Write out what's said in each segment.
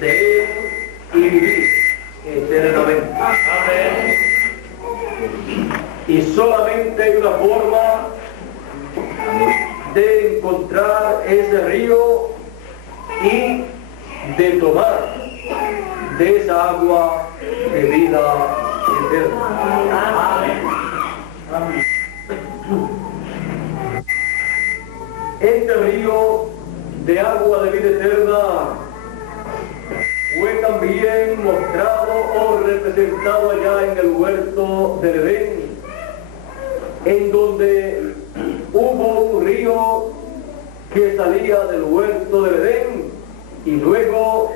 de Él y vivir eternamente. Amén. Y solamente hay una forma de encontrar ese río y de tomar de esa agua de vida eterna. Amén. Este río de agua de vida eterna fue también mostrado o representado allá en el huerto del Edén, en donde hubo un río que salía del huerto del Edén y luego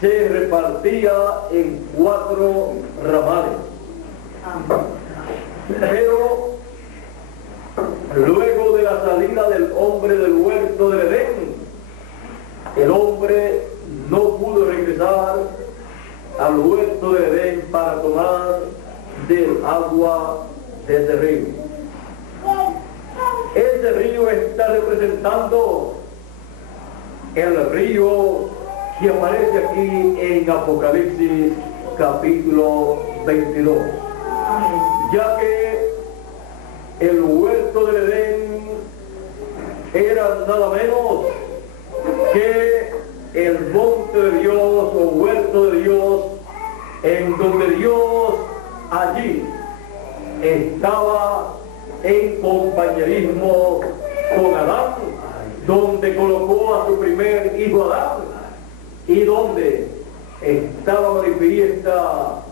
se repartía en 4 ramales. Pero luego de la salida del hombre del huerto del Edén, el hombre no pudo regresar al huerto del Edén para tomar del agua de ese río. Ese río está representando el río que aparece aquí en Apocalipsis capítulo 22, ya que el huerto del Edén era nada menos que el monte de Dios o huerto de Dios, en donde Dios allí estaba en compañerismo con Adán, donde colocó a su primer hijo Adán y donde estaba manifiesta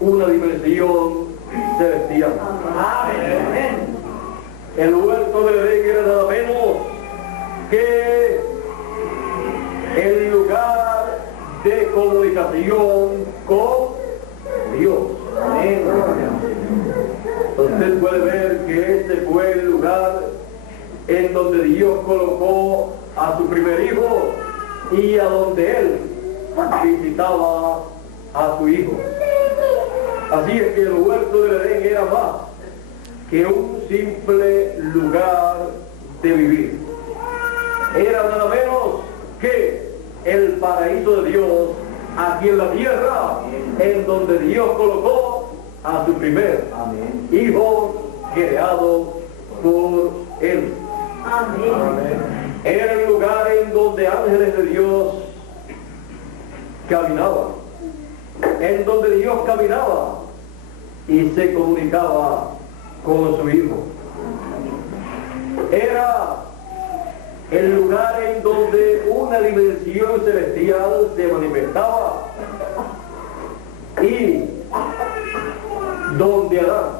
una dimensión celestial. Amén. El huerto del Edén era nada menos que el lugar de comunicación con Dios. Amén. Usted puede ver que este fue el lugar en donde Dios colocó a su primer hijo y a donde Él visitaba a su hijo. Así es que el huerto del Edén era más que un simple lugar de vivir. Era nada menos que el paraíso de Dios aquí en la tierra, en donde Dios colocó a su primer hijo creado por Él. Amén. Era el lugar en donde ángeles de Dios caminaban, en donde Dios caminaba y se comunicaba con su hijo. Era el lugar en donde una dimensión celestial se manifestaba y donde Adán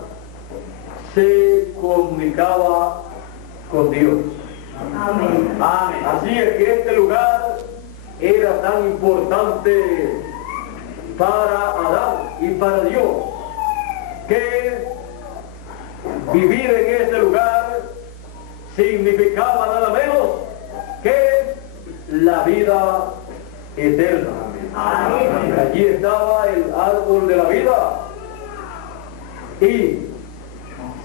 se comunicaba con Dios. Amén. Amén. Así es que este lugar era tan importante para Adán y para Dios, que vivir en este lugar significaba nada menos que la vida eterna. Amén. Allí estaba el árbol de la vida, y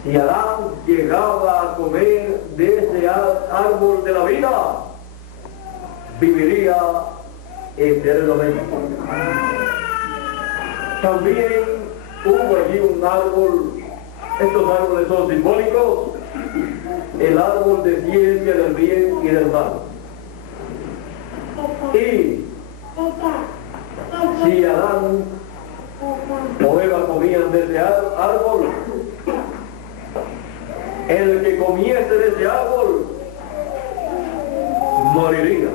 si Adán llegaba a comer de ese árbol de la vida, viviría eternamente. También hubo allí un árbol, estos árboles son simbólicos, el árbol de ciencia del bien y del mal. Y si Adán o Eva comían de ese árbol, el que comiese de ese árbol moriría.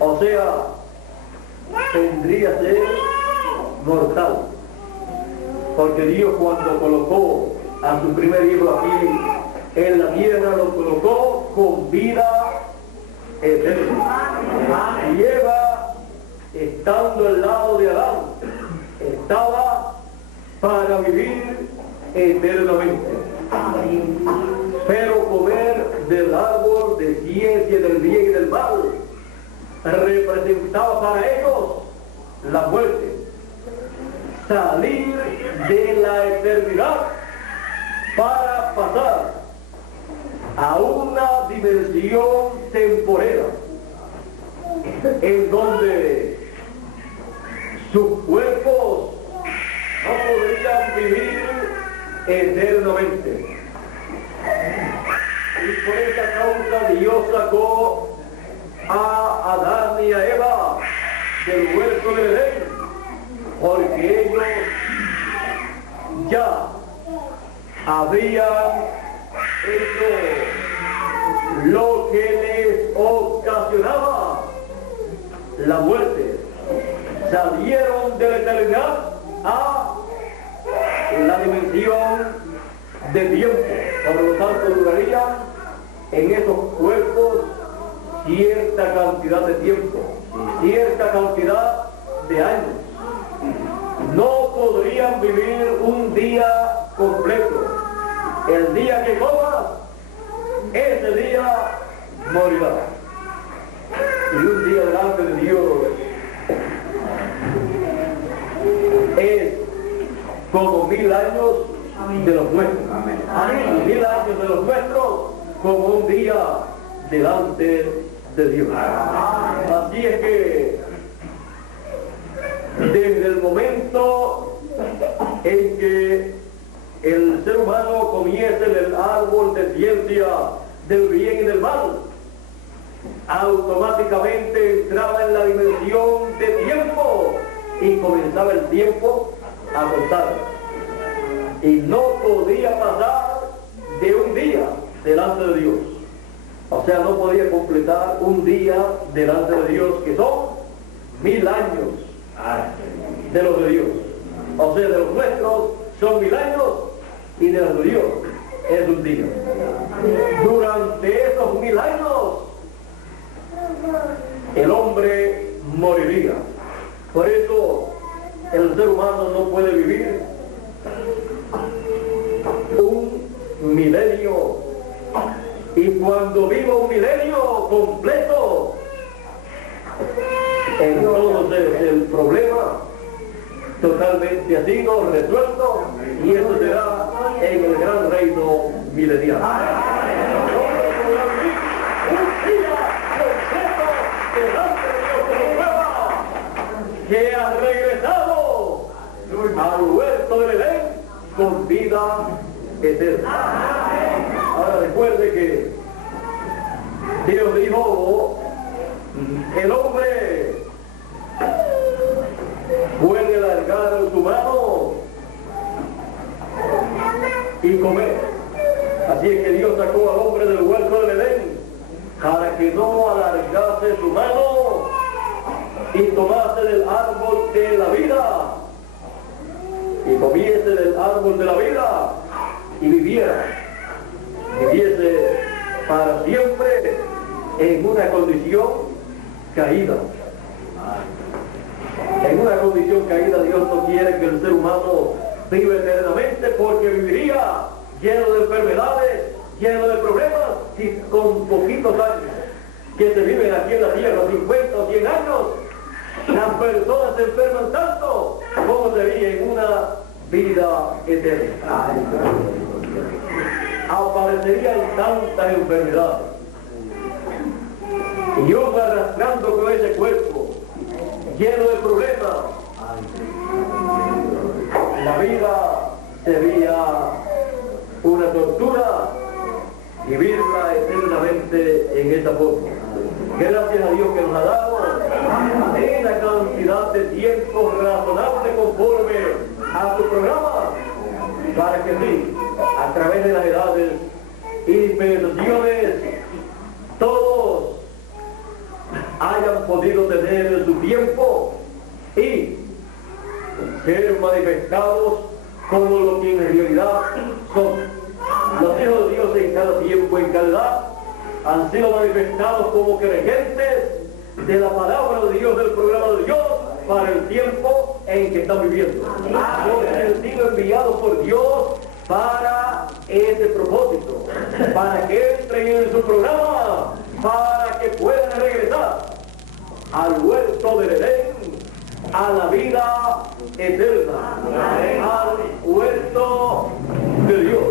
O sea, tendría que ser mortal. Porque Dios, cuando colocó a su primer hijo aquí en la tierra, lo colocó con vida eterna. Y Eva, estando al lado de Adán, estaba para vivir eternamente. Pero comer del árbol de ciencia del bien y del mal representaba para ellos la muerte, salir de la eternidad para pasar a una dimensión temporera en donde sus cuerpos no podrían vivir eternamente. Y por esa causa Dios sacó a Adán y a Eva del huerto del Edén, porque ellos ya habían hecho lo que les ocasionaba la muerte. Salieron de la eternidad a la dimensión de tiempo. Por lo tanto, durarían en esos cuerpos cierta cantidad de tiempo, cierta cantidad de años. No podrían vivir un día completo. El día que comas, ese día morirá. Y un día delante de Dios es como 1000 años de los nuestros. Amén. 1000 años de los nuestros como un día delante de Dios. Así es que desde el momento en que el ser humano comiese del árbol de ciencia del bien y del mal, automáticamente entraba en la dimensión de tiempo y comenzaba el tiempo a contar. Y no podía pasar de un día delante de Dios. O sea, no podía completar un día delante de Dios, que son 1000 años de los de Dios. O sea, de los nuestros son 1000 años y de los de Dios es un día. Durante esos 1000 años el hombre moriría. Por eso el ser humano no puede vivir un milenio, y cuando viva un milenio completo, entonces el problema totalmente ha sido resuelto, y eso será en el gran reino milenial. Que ha regresado al huerto del Edén con vida eterna. Ahora recuerde que Dios dijo, el hombre puede alargar su mano y comer. Así es que Dios sacó al hombre del huerto del Edén para que no alargase su mano y tomase del árbol de la vida, y comiese del árbol de la vida y viviese para siempre en una condición caída. En una condición caída. Dios no quiere que el ser humano viva eternamente, porque viviría lleno de enfermedades, lleno de problemas, y con poquitos años que se viven aquí en la tierra, 50 o 100 años, las personas se enferman tanto como sería en una vida eterna. Aparecerían tantas enfermedades, y yo arrastrando con ese cuerpo lleno de problemas, la vida sería una tortura, vivirla eternamente en esa forma. Gracias a Dios que nos ha dado una cantidad de tiempo razonable conforme a su programa, para que sí, a través de las edades y dispensaciones, todos hayan podido tener su tiempo y ser manifestados como lo que en realidad son. Los hijos de Dios en cada tiempo, en cada edad, han sido manifestados como creyentes de la palabra de Dios, del programa de Dios, para el tiempo en que están viviendo. Porque han sido enviados por Dios para ese propósito, para que entren en su programa, para que puedan regresar al huerto del Edén, a la vida eterna, al huerto de Dios,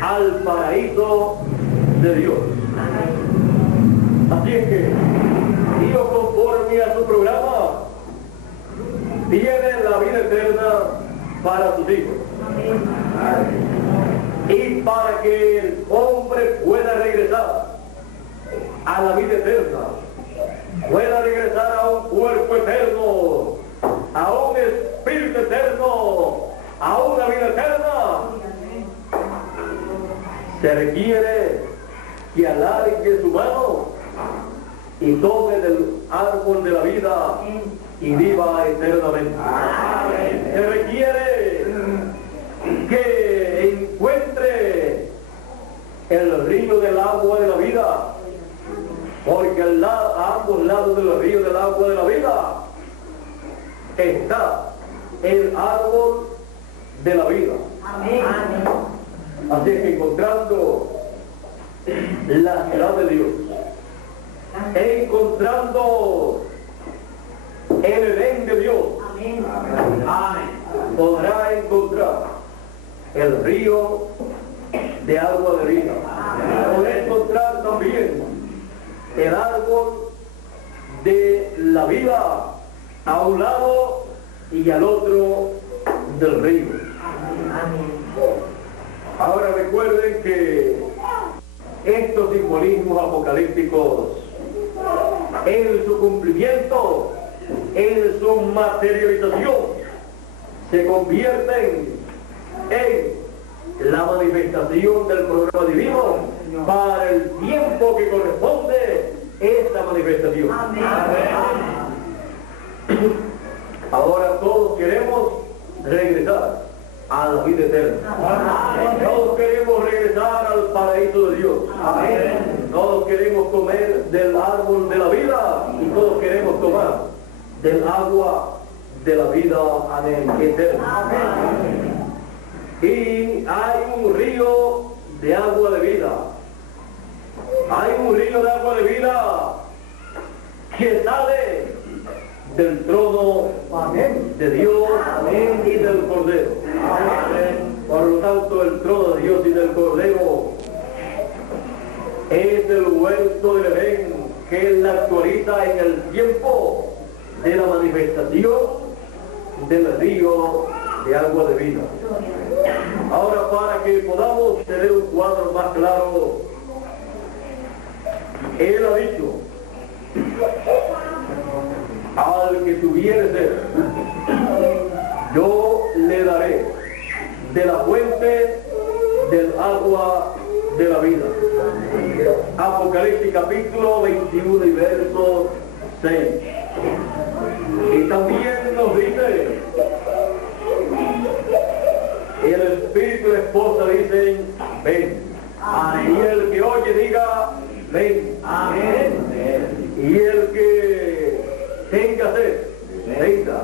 al paraíso de Dios. Así es que Dios, conforme a su programa, Dios para sus hijos. Y para que el hombre pueda regresar a la vida eterna, pueda regresar a un cuerpo eterno, a un espíritu eterno, a una vida eterna, se requiere que alargue su mano y tome del árbol de la vida y viva eternamente. Se requiere que encuentre el río del agua de la vida, porque a ambos lados del río del agua de la vida está el árbol de la vida. Así es que encontrando la ciudad de Dios, encontrando el Edén de Dios, podrá encontrar el río de agua de vida. Podrá encontrar también el árbol de la vida a un lado y al otro del río. Ahora recuerden que estos simbolismos apocalípticos, en su cumplimiento, en su materialización, se convierten en la manifestación del programa divino para el tiempo que corresponde esta manifestación. Ahora todos queremos regresar a la vida eterna. Todos queremos regresar al paraíso de Dios. Todos queremos comer del árbol de la vida y todos queremos tomar del agua de la vida eterna. Y hay un río de agua de vida. Hay un río de agua de vida que sale del trono de Dios y del Cordero. Por lo tanto, el trono de Dios y del Cordero es el huerto del Edén que la actualiza en el tiempo de la manifestación del río de agua de vida. Ahora, para que podamos tener un cuadro más claro, Él ha dicho: al que tuviere sed, yo le daré de la fuente del agua de la vida. Apocalipsis capítulo 21 y verso 6. Y también nos dice, el espíritu y la esposa dicen, ven. Y el que oye diga, ven. Y el que tenga sed, venga.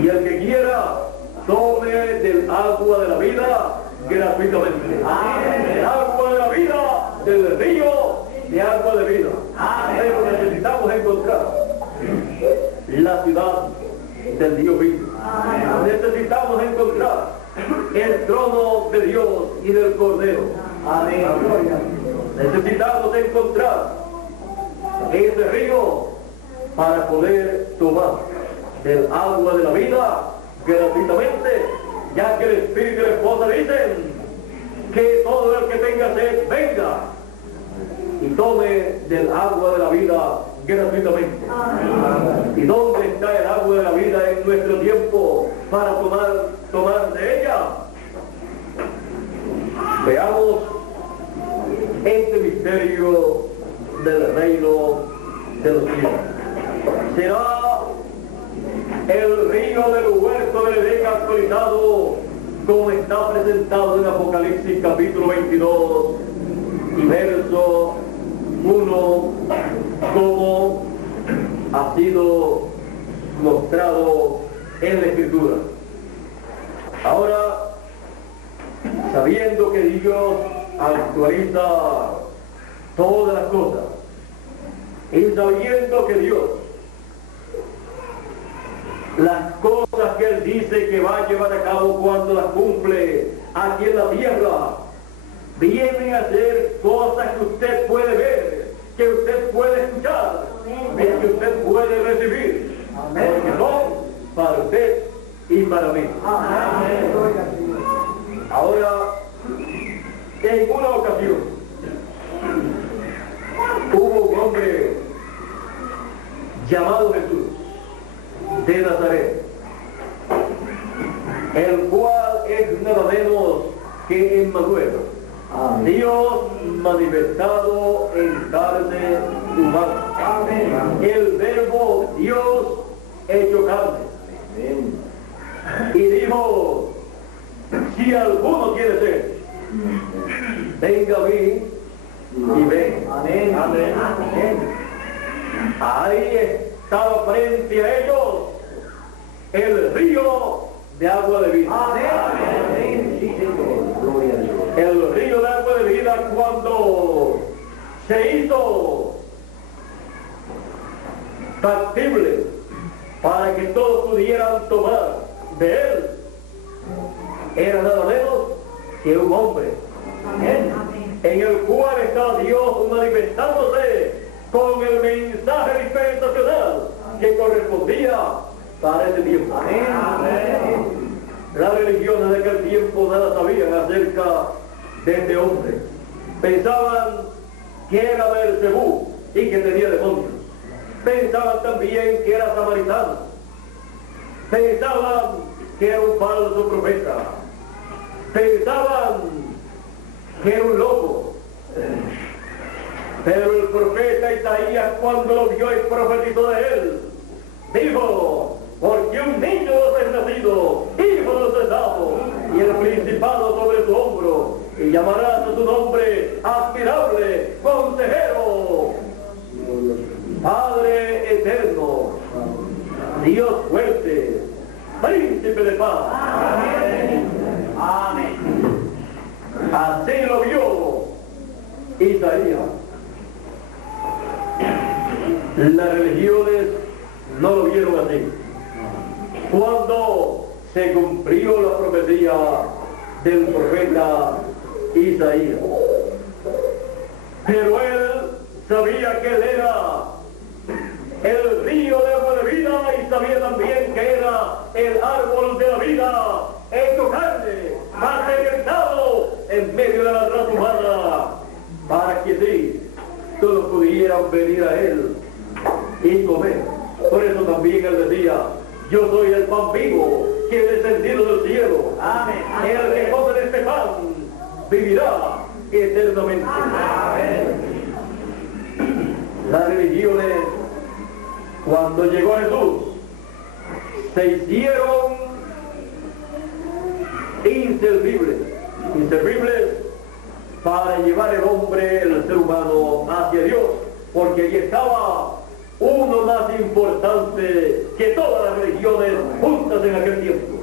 Y el que quiera, tome del agua de la vida gratuitamente. El agua de la vida, del río de agua de vida. Pero necesitamos encontrar la ciudad del Dios vivo. Necesitamos encontrar el trono de Dios y del Cordero. Necesitamos encontrar ese río para poder tomar del agua de la vida gratuitamente, ya que el Espíritu y la esposa dicen que todo el que tenga sed venga y tome del agua de la vida gratuitamente. ¿Y dónde está el agua de la vida en nuestro tiempo para tomar de ella? Veamos este misterio del reino de los cielos. Será el río del huerto del Edén actualizado como está presentado en Apocalipsis capítulo 22 y verso 1, como ha sido mostrado en la Escritura. Ahora, sabiendo que Dios actualiza todas las cosas y sabiendo que Dios, las cosas que Él dice que va a llevar a cabo cuando las cumple aquí en la tierra, vienen a ser cosas que usted puede ver, que usted puede escuchar, y que usted puede recibir, porque son para usted y para mí. Amén. Ahora, en una ocasión, hubo un hombre llamado Jesús de Nazaret, el cual es nada menos que Emmanuel, Dios manifestado en carne humana, el verbo Dios hecho carne. Y dijo: si alguno quiere ser, venga a mí y ven. Amén. Amén. Ahí estaba frente a ellos el río de agua de vida. Amén. Sí, Señor. Gloria a Dios. El río de agua de vida, cuando se hizo factible para que todos pudieran tomar de él, era nada menos que un hombre en el cual está Dios manifestándose con el mensaje dispensacional que correspondía para ese tiempo. Amén. Las religiones de aquel tiempo nada sabían acerca de este hombre. Pensaban que era Beelzebú y que tenía demonios. Pensaban también que era samaritano. Pensaban que era un falso profeta. Pensaban que era un loco. Pero el profeta Isaías, cuando lo vio y profetizó de él, dijo: porque un niño nos es nacido, hijo nos es dado, y el principado sobre su hombro, y llamarás a su nombre admirable, consejero, Padre eterno, Dios fuerte, príncipe de paz. Amén. Amén. Así lo vio Isaías. Las religiones no lo vieron así. Cuando se cumplió la profecía del profeta Isaías, pero él sabía que él era el río de agua de vida, y sabía también que era el árbol de la vida hecho carne, materializado en medio de la raza humana, para que sí, todos pudieran venir a él y comer. Por eso también él decía: yo soy el pan vivo que he descendido del cielo. Amén. El que come de este pan vivirá eternamente. Amén. Las religiones, cuando llegó Jesús, se hicieron inservibles para llevar el hombre, el ser humano, hacia Dios, porque allí estaba uno más importante que todas las religiones juntas en aquel tiempo.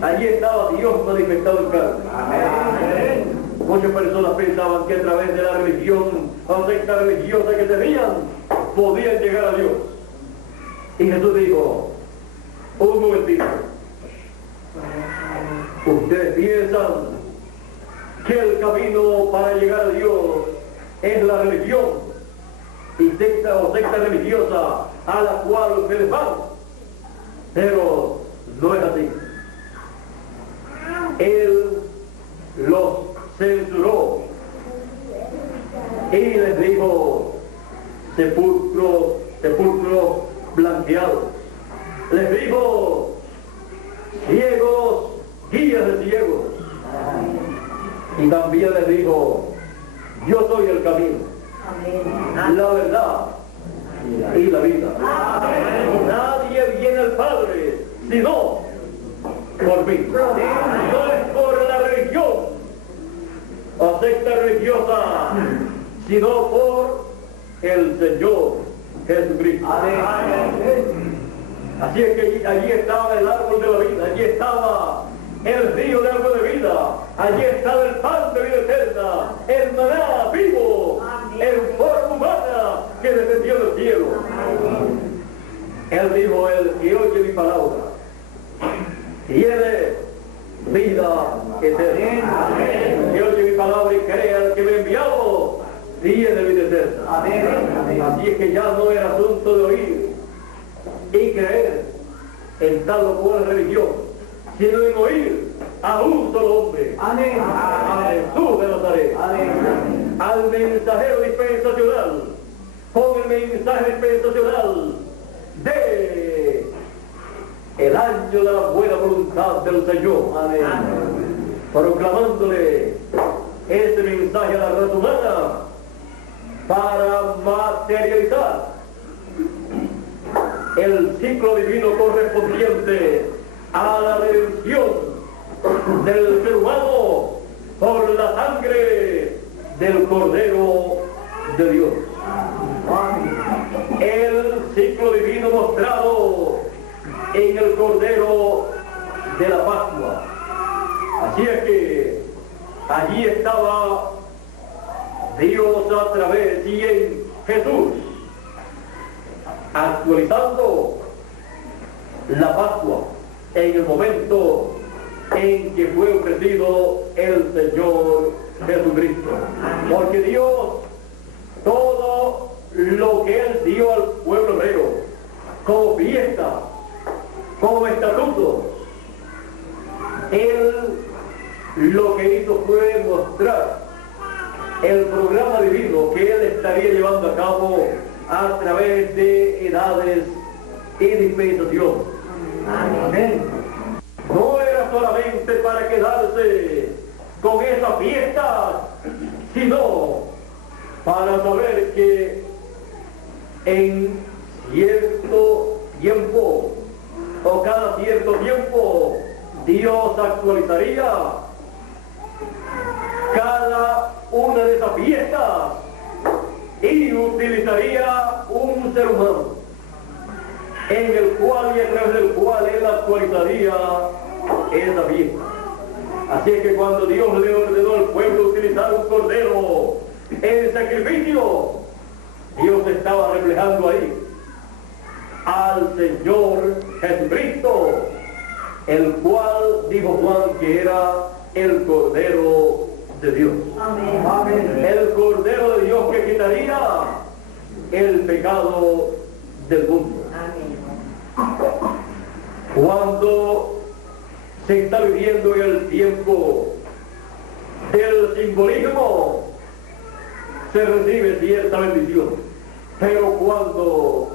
Allí estaba Dios manifestado en carne. Amén. Muchas personas pensaban que a través de la religión o secta religiosa que tenían, podían llegar a Dios. Y Jesús dijo: un momentito, ustedes piensan que el camino para llegar a Dios es la religión y secta o secta religiosa a la cual ustedes van, pero no es así. Él los censuró y les dijo: sepulcros blanqueados. Les dijo: ciegos, guías de ciegos. Y también les dijo: yo soy el camino, la verdad y la vida. Nadie viene al Padre sino por mí. No es por la religión o secta religiosa, sino por el Señor Jesucristo. Así es que allí estaba el árbol de la vida, allí estaba el río de agua de vida, allí estaba el pan de vida eterna, el maná vivo, en forma humana que descendió del cielo. Él dijo: el que oye mi palabra tiene vida eterna. El que oye mi palabra y crea al que me ha enviado tiene vida eterna. Así es que ya no era asunto de oír y creer en tal o cual religión, sino en oír a un solo hombre, Amén. a Jesús de Nazaret, Amén. al mensajero dispensacional, con el mensaje dispensacional de el año de la buena voluntad del Señor. Amén. Proclamándole ese mensaje a la raza humana para materializar el ciclo divino correspondiente a la redención del ser humano por la sangre del Cordero de Dios. El ciclo divino mostrado en el Cordero de la Pascua. Así es que allí estaba Dios a través y en Jesús, actualizando la Pascua en el momento en que fue ofrecido el Señor Jesucristo. Porque Dios, todo lo que Él dio al pueblo hebreo, como fiesta, como estatuto, Él lo que hizo fue mostrar el programa divino que Él estaría llevando a cabo a través de edades y dispensación. Amén. No era solamente para quedarse con esas fiestas, sino para saber que en cierto tiempo, o cada cierto tiempo, Dios actualizaría cada una de esas fiestas y utilizaría un ser humano en el cual y a través del cual Él actualizaría esa fiesta. Así es que cuando Dios le ordenó al pueblo utilizar un cordero en sacrificio, Dios estaba reflejando ahí al Señor Jesucristo, el cual dijo Juan que era el Cordero de Dios. Amén. El Cordero de Dios que quitaría el pecado del mundo. Cuando se está viviendo en el tiempo del simbolismo, se recibe cierta bendición. Pero cuando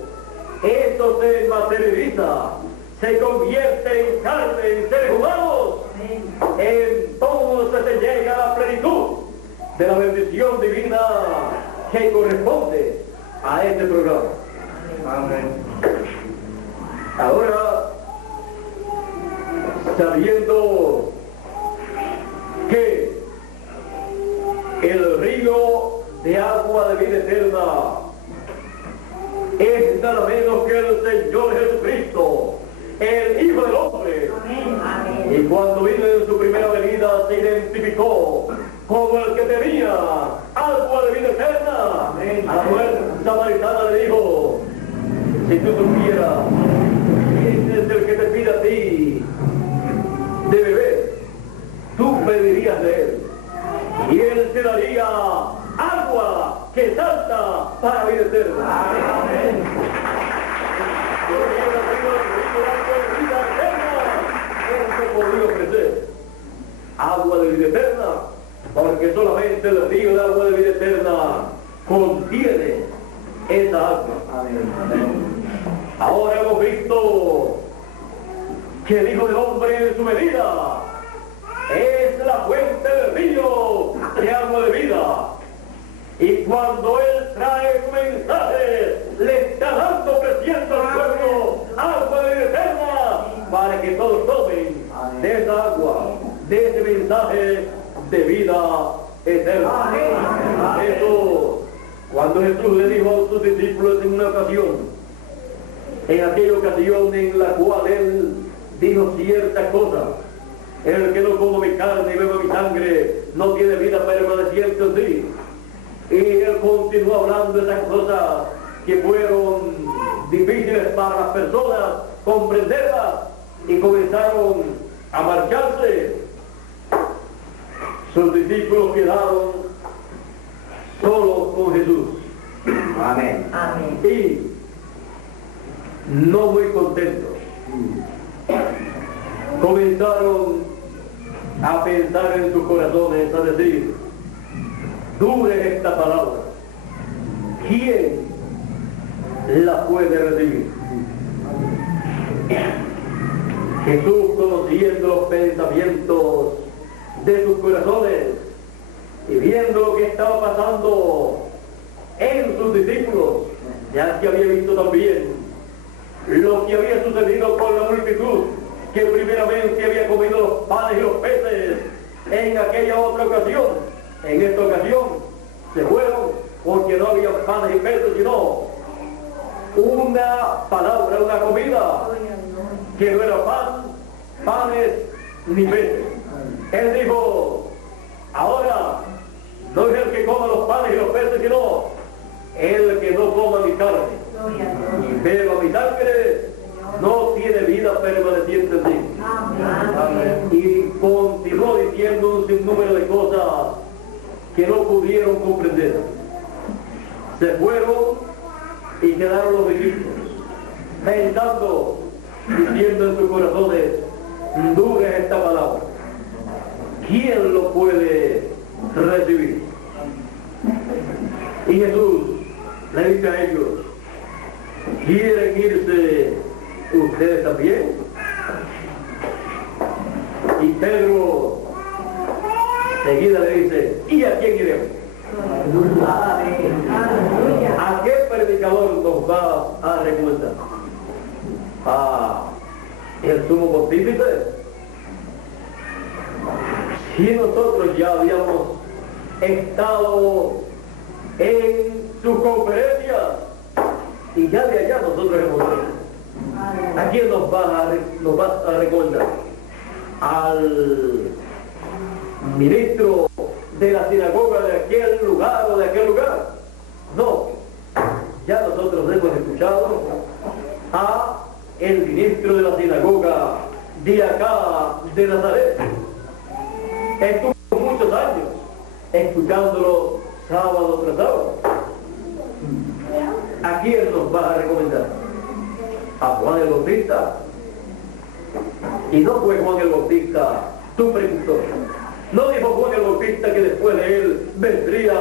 esto se materializa, se convierte en carne, en seres humanos, entonces se llega a la plenitud de la bendición divina que corresponde a este programa. Amén. Ahora, sabiendo que el río de agua de vida eterna es nada menos que el Señor Jesucristo, el Hijo del Hombre. Amén. Y cuando vino en su primera venida se identificó como el que tenía agua de vida eterna. Amén. A la mujer samaritana le dijo: si tú supieras quién es el que te pide a ti de beber, tú pedirías de él, y él te daría agua que salta para vida eterna. Amén. Porque el río de vida eterna, él te podría ofrecer agua de vida eterna, porque solamente el río de agua de vida eterna contiene esa agua. Amén. Ahora hemos visto que el Hijo del Hombre en su medida es la fuente del río de agua de vida. Y cuando Él trae su mensaje, le está dando, ofreciendo al pueblo agua de vida eterna para que todos tomen de esa agua, de ese mensaje de vida eterna. Amén. Eso, cuando Jesús le dijo a sus discípulos en una ocasión, en aquella ocasión en la cual Él dijo ciertas cosas: el que no come mi carne y bebe mi sangre no tiene vida permaneciente en sí. Y Él continuó hablando de esas cosas que fueron difíciles para las personas comprenderlas, y comenzaron a marcharse. Sus discípulos quedaron solos con Jesús. Amén. Y no muy contentos, comenzaron a pensar en sus corazones, a decir, dure esta palabra, ¿quién la puede recibir? Jesús, conociendo los pensamientos de sus corazones y viendo lo que estaba pasando en sus discípulos, ya que había visto también lo que había sucedido con la multitud, que primeramente había comido los panes y los peces en aquella otra ocasión. En esta ocasión se fueron porque no había panes y peces, sino una palabra, una comida que no era panes ni peces. Él dijo, ahora no es el que coma los panes y los peces, sino el que no coma mi carne y beba mi sangre, no tiene vida permaneciente en sí. Y continuó diciendo un sinnúmero de cosas que no pudieron comprender. Se fueron y quedaron los discípulos pensando, diciendo en sus corazones, dure esta palabra, ¿quién lo puede recibir? Y Jesús le dice a ellos, ¿quieren irse ustedes también? Y Pedro seguida le dice, ¿y a quién iremos? ¿A qué predicador nos va a recomendar? ¿A el sumo pontífice? Si nosotros ya habíamos estado en sus conferencias y ya de allá nosotros hemos ido, ¿a quién nos vas a recomendar? ¿Al ministro de la sinagoga de aquel lugar o de aquel lugar? No, ya nosotros hemos escuchado a el ministro de la sinagoga de acá de Nazaret. Estuvo muchos años escuchándolo sábado tras sábado. ¿A quién nos vas a recomendar? ¿A Juan el Bautista? Y no fue Juan el Bautista tu precursor. No dijo Juan el Bautista que después de él vendría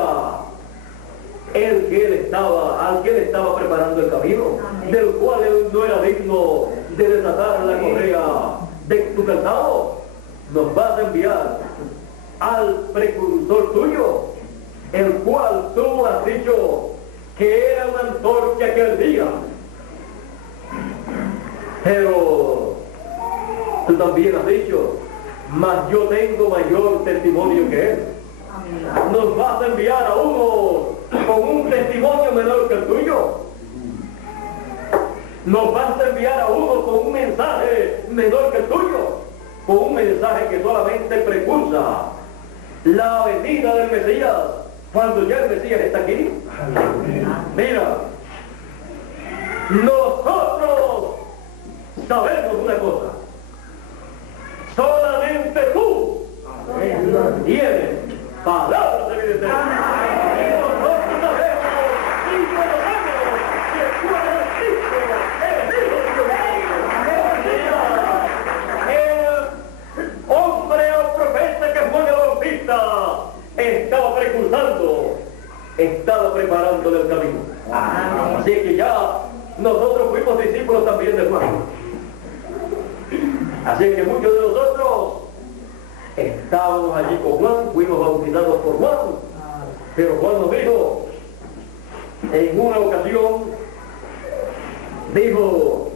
al que él estaba preparando el camino, del cual él no era digno de desatar la correa de tu calzado. Nos vas a enviar al precursor tuyo, el cual tú has dicho que era una antorcha que ardía. Pero tú también has dicho, mas yo tengo mayor testimonio que él. Nos vas a enviar a uno con un testimonio menor que el tuyo. Nos vas a enviar a uno con un mensaje menor que el tuyo, con un mensaje que solamente precursa la venida del Mesías, cuando ya el Mesías está aquí. Mira, nosotros sabemos una cosa, solamente tú tienes palabras de vida eterna. Y nosotros sabemos y conocemos que tú eres Cristo, el Hijo de Dios, el hombre o profeta que Juan el Bautista estaba precursando, estaba preparándole el camino. Así que ya nosotros fuimos discípulos también de Juan. Así que muchos de nosotros estábamos allí con Juan, fuimos bautizados por Juan, pero Juan nos dijo, en una ocasión, dijo,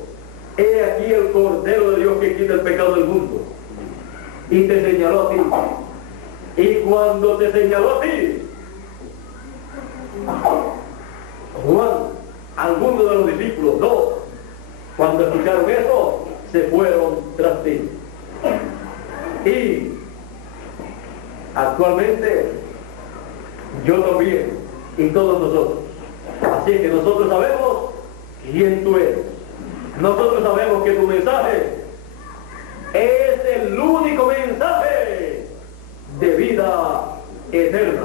he aquí el Cordero de Dios que quita el pecado del mundo, y te señaló a ti. Y cuando te señaló a ti, Juan, algunos de los discípulos, dos, cuando escucharon eso, se fueron tras ti. Y actualmente yo también y todos nosotros. Así que nosotros sabemos quién tú eres. Nosotros sabemos que tu mensaje es el único mensaje de vida eterna.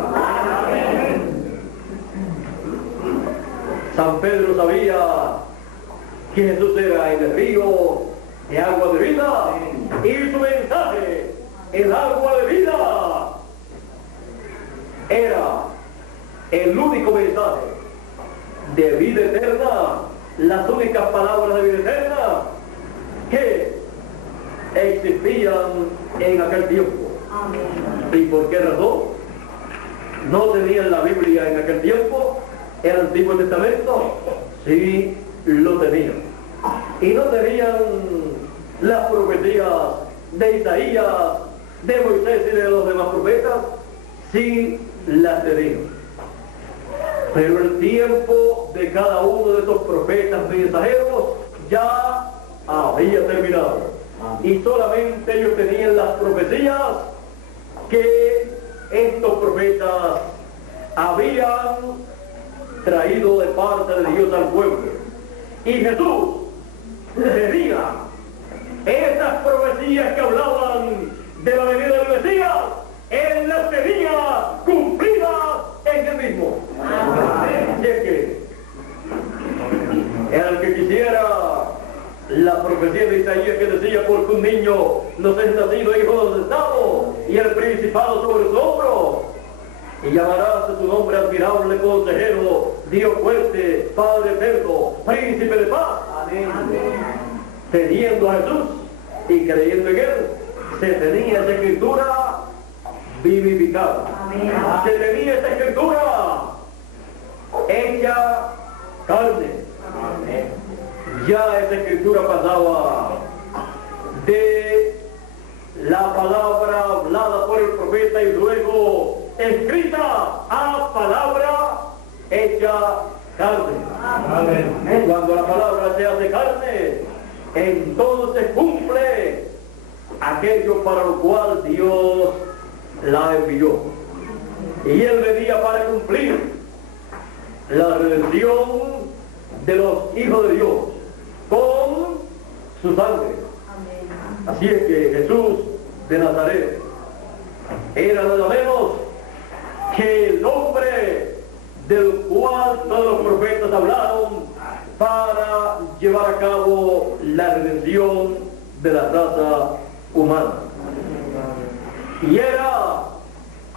San Pedro sabía que Jesús era el río de agua de vida, y su el único mensaje de vida eterna, las únicas palabras de vida eterna que existían en aquel tiempo. ¿Y por qué razón? ¿No tenían la Biblia en aquel tiempo? ¿El Antiguo Testamento? Sí, lo tenían. Y no tenían las profecías de Isaías, de Moisés y de los demás profetas. Sí, las tenían. Pero el tiempo de cada uno de esos profetas mensajeros ya había terminado. Y solamente ellos tenían las profecías que estos profetas habían traído de parte de Dios al pueblo. Y Jesús tenía esas profecías que hablaban de la venida del Mesías, él las tenía cumplidas en él mismo. Así es que el que quisiera la profecía de Isaías que decía, porque un niño nos es nacido, hijo del Estado, y el principado sobre su hombro, y llamarás a su nombre admirable, consejero, Dios fuerte, Padre eterno, príncipe de paz. Amén. Teniendo a Jesús y creyendo en él, se tenía esa escritura vivificada. Amén. Se tenía esa escritura hecha carne. Amén. Ya esa escritura pasaba de la palabra hablada por el profeta y luego escrita a palabra hecha carne. Amén. Cuando la palabra se hace carne, entonces cumple aquello para lo cual Dios la envió. Y él venía para cumplir la redención de los hijos de Dios con su sangre. Amén. Así es que Jesús de Nazaret era nada menos que el hombre del cual todos los profetas hablaron para llevar a cabo la redención de la raza humana. Y era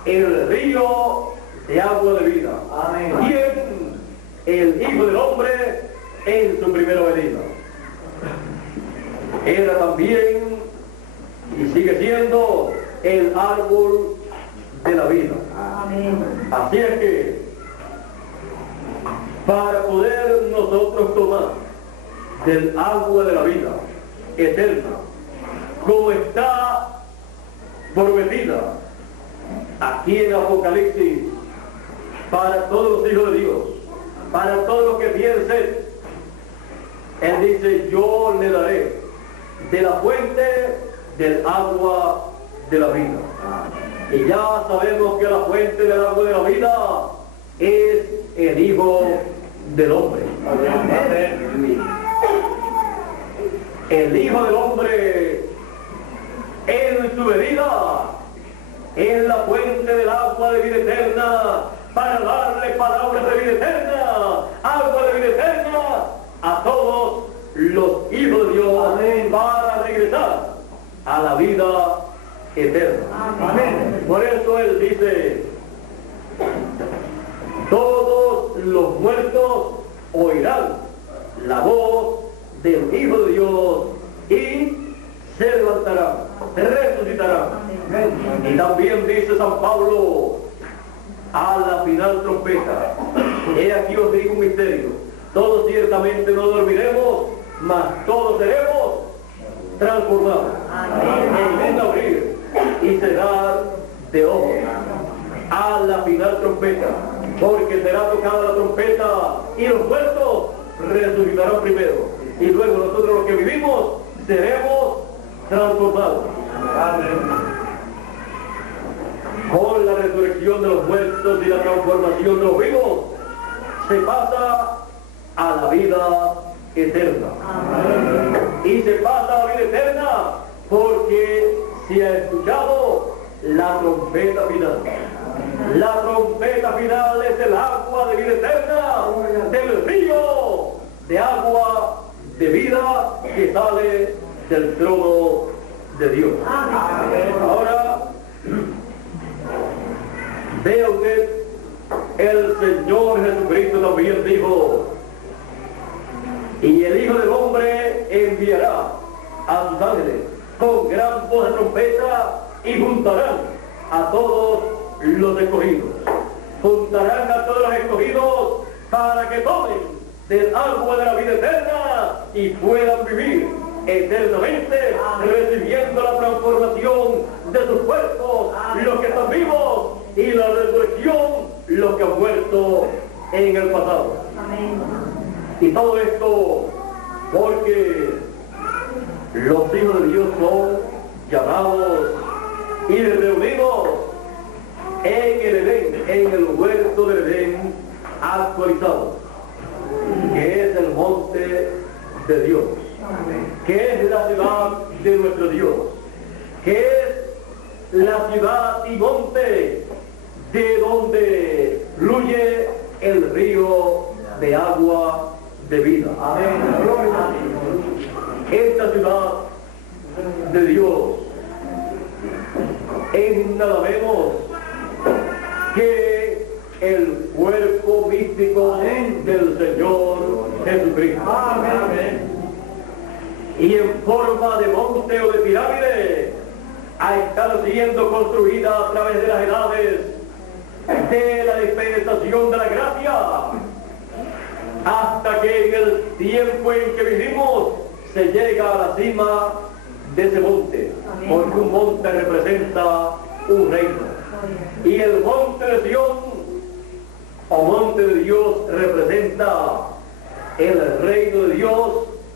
el río de agua de vida. Amén. Quien el Hijo del Hombre en su primera venida. Era también y sigue siendo el árbol de la vida. Amén. Así es que para poder nosotros tomar del agua de la vida eterna, como está prometida aquí en Apocalipsis, para todos los hijos de Dios, para todos los que tienen sed, él dice, yo le daré de la fuente del agua de la vida. Y ya sabemos que la fuente del agua de la vida es el Hijo del Hombre. El Hijo del Hombre en su venida es la fuente del agua de vida eterna para darle palabras de vida eterna, agua de vida eterna a todos los hijos de Dios. Amén. Para regresar a la vida eterna. Amén. Por eso él dice, todos los muertos oirán la voz del Hijo de Dios y se levantarán, resucitarán. Amén. Y también dice San Pablo, a la final trompeta, he aquí os digo un misterio, todos ciertamente no dormiremos, mas todos seremos transformados. En un abrir y cerrar de ojos, a la final trompeta, porque será tocada la trompeta y los muertos resucitarán primero, y luego nosotros los que vivimos seremos transformados. Amén. Con la resurrección de los muertos y la transformación de los vivos, se pasa a la vida eterna. Amén. Y se pasa a la vida eterna porque se ha escuchado la trompeta final. La trompeta final es el agua de vida eterna, del río de agua de vida que sale del trono de Dios. Amén. Ahora, vea usted el Señor Jesucristo también dijo: y el Hijo del Hombre enviará a sus ángeles con gran voz de trompeta y juntarán a todos los escogidos. Juntarán a todos los escogidos para que tomen del agua de la vida eterna y puedan vivir eternamente, recibiendo la transformación de sus cuerpos, los que están vivos, y la resurrección, los que han muerto en el pasado. Y todo esto porque los hijos de Dios son llamados y reunidos en el Edén, en el huerto del Edén actualizado, que es el monte de Dios, que es la ciudad de nuestro Dios, que es la ciudad y monte de donde fluye el río de agua de vida. Amén. Esta ciudad de Dios es nada menos que el cuerpo místico del Señor Jesucristo. Amén. Y en forma de monte o de pirámide ha estado siendo construida a través de las edades de la dispensación de la gracia, hasta que en el tiempo en que vivimos se llega a la cima de ese monte, porque un monte representa un reino, y el monte de Sion o monte de Dios representa el reino de Dios,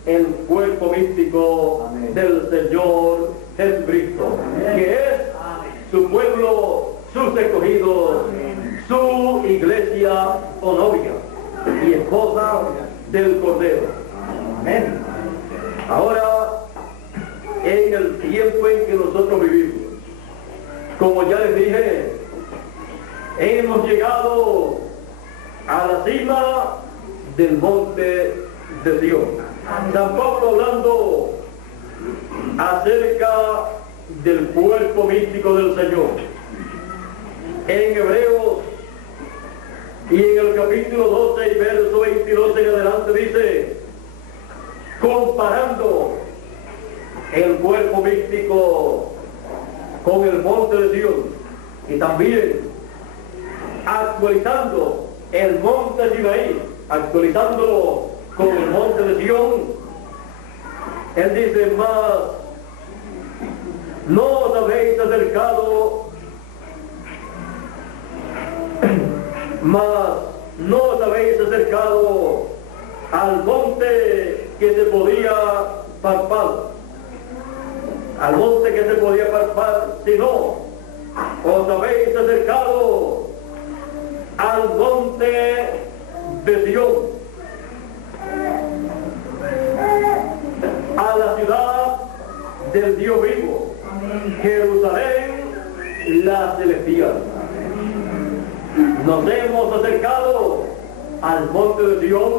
el cuerpo místico del Señor Jesucristo, que es su pueblo, sus escogidos, su iglesia o novia y esposa del Cordero. Amén. Ahora, en el tiempo en que nosotros vivimos, como ya les dije, hemos llegado a la cima del monte de Dios. Tampoco hablando acerca del cuerpo místico del Señor. En Hebreos y en el capítulo 12 y verso 22 en adelante dice, comparando el cuerpo místico con el monte de Dios, y también actualizando el monte de Sinaí, actualizándolo con el monte de Sion, él dice: más no os habéis acercado, mas no os habéis acercado al monte que se podía palpar, al monte que se podía palpar, sino os habéis acercado al monte de Sion, a la ciudad del Dios vivo, Jerusalén, la celestial. Nos hemos acercado al monte de Sion,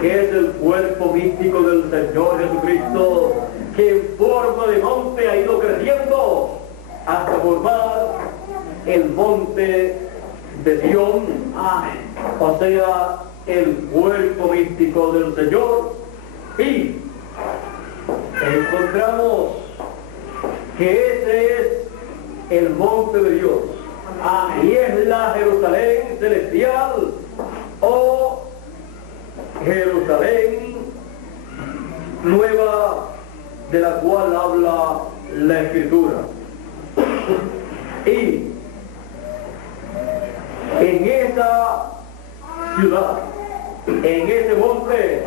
que es el cuerpo místico del Señor Jesucristo, que en forma de monte ha ido creciendo hasta formar el monte de Sion, o sea, el cuerpo místico del Señor. Y encontramos que ese es el monte de Dios, y es la Jerusalén celestial o Jerusalén nueva, de la cual habla la Escritura. Y en esa ciudad, en ese monte,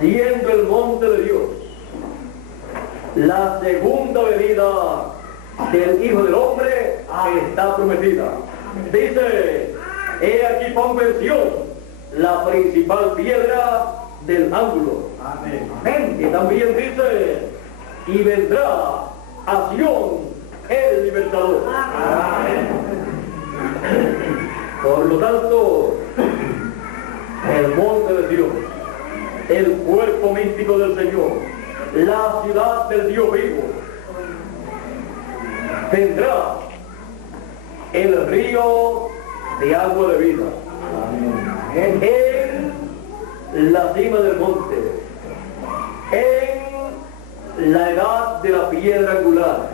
siendo el monte de Dios, la segunda venida del Hijo del Hombre está prometida. Dice: he aquí pongo en Sion la principal piedra del ángulo. Amén. Y también dice: y vendrá a Sion el libertador. Amén. Por lo tanto, el monte de Dios, el cuerpo místico del Señor, la ciudad del Dios vivo, tendrá el río de agua de vida. En la cima del monte, en la edad de la piedra angular,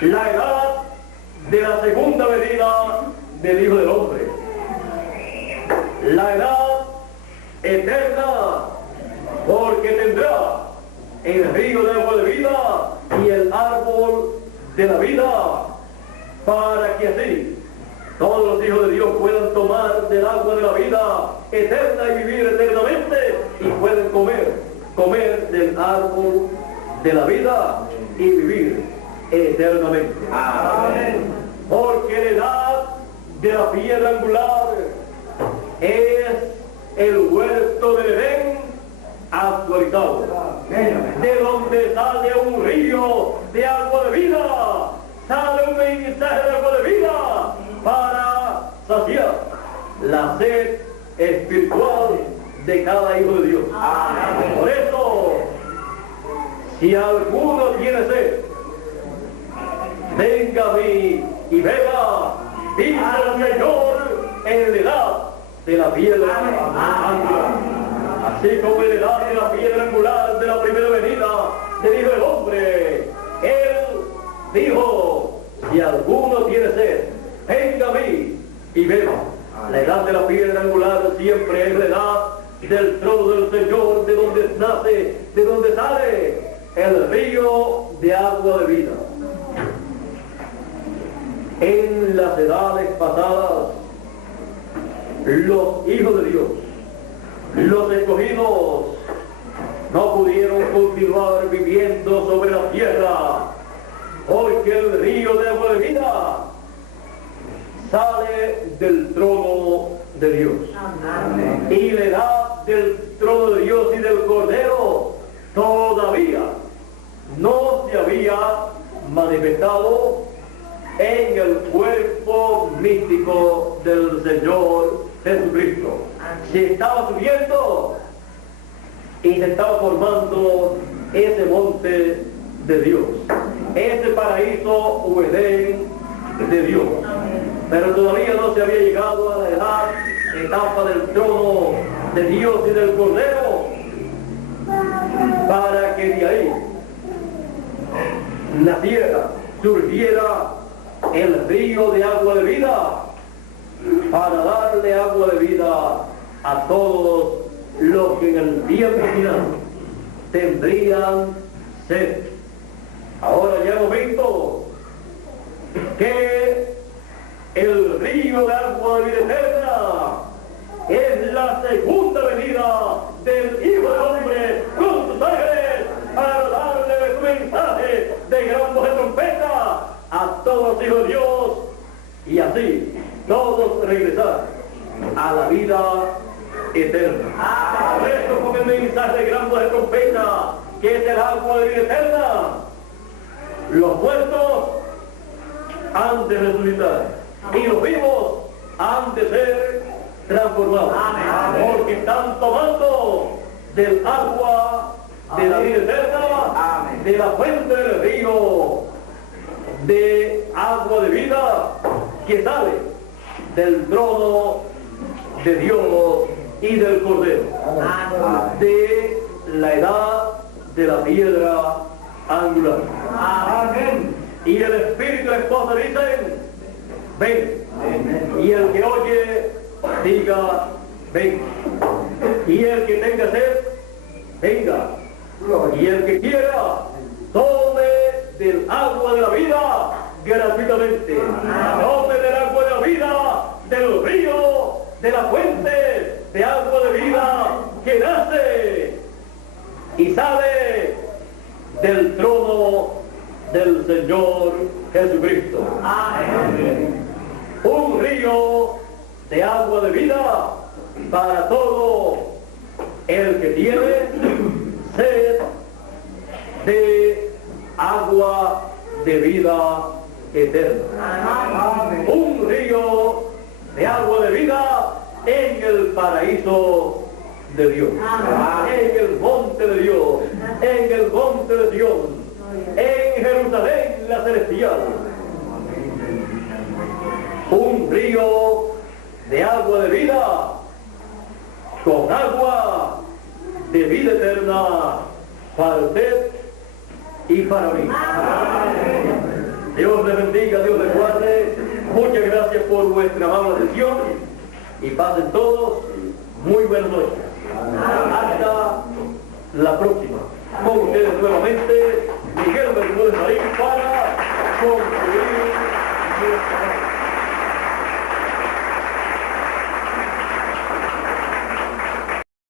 la edad de la segunda venida del Hijo del Hombre, la edad eterna, porque tendrá el río de agua de vida y el árbol de la vida, para que así todos los hijos de Dios puedan tomar del agua de la vida eterna y vivir eternamente, y pueden comer del árbol de la vida y vivir eternamente. Amén. Porque la edad de la piedra angular es el huerto del Edén actualizado, de donde sale un río de agua de vida, sale un mensaje de agua de vida para saciar la sed espiritual de cada hijo de Dios. Por eso, si alguno tiene sed, venga a mí y beba, dice el Señor, en la edad de la piedra angular. Así como en la edad de la piedra angular de la primera venida del Hijo del Hombre, Él dijo, si alguno tiene sed, venga a mí y beba. La edad de la piedra angular siempre es la edad del trono del Señor, de donde nace, de donde sale el río de agua de vida. En las edades pasadas, los hijos de Dios, los escogidos, no pudieron continuar viviendo sobre la tierra, porque el río de agua de vida sale del trono de Dios. Amén. Y la edad del trono de Dios y del Cordero todavía no se había manifestado en el cuerpo místico del Señor Jesucristo. Se estaba subiendo y se estaba formando ese monte de Dios, ese paraíso o Edén de Dios. Pero todavía no se había llegado a la etapa del trono de Dios y del Cordero, para que de ahí naciera, surgiera el río de agua de vida, para darle agua de vida a todos los que en el tiempo final tendrían sed. Ahora ya hemos visto que el río de agua de vida eterna es la segunda venida del Hijo del Hombre con sus ángeles, para darle su mensaje de gran voz de trompeta a todos los hijos de Dios, y así todos regresar a la vida eterna. Por eso, con el mensaje de gran voz de trompeta, que es el agua de vida eterna, los muertos han de resucitar y los vivos han de ser transformados. Porque están tomando del agua de la vida eterna, de la fuente del río de agua de vida que sale del trono de Dios y del Cordero, de la edad de la piedra angular. Amén. Y el Espíritu y la esposa dicen, ven. Y el que oye, diga, ven. Y el que tenga sed, venga. Y el que quiera, tome del agua de la vida gratuitamente. Tome del agua de la vida, del río, de la fuente de agua de vida que nace y sale del trono del Señor Jesucristo. Amén. Un río de agua de vida para todo el que tiene sed de agua de vida eterna. Un río de agua de vida en el paraíso de Dios, en el monte de Dios, en el monte de Dios, en Jerusalén la celestial. Un río de agua de vida, con agua de vida eterna para usted y para mí. Dios les bendiga, Dios les guarde. Muchas gracias por vuestra amable atención y pasen todos muy buenas noches. Hasta la próxima. Con ustedes nuevamente, Miguel Bermúdez Marín para concluir nuestra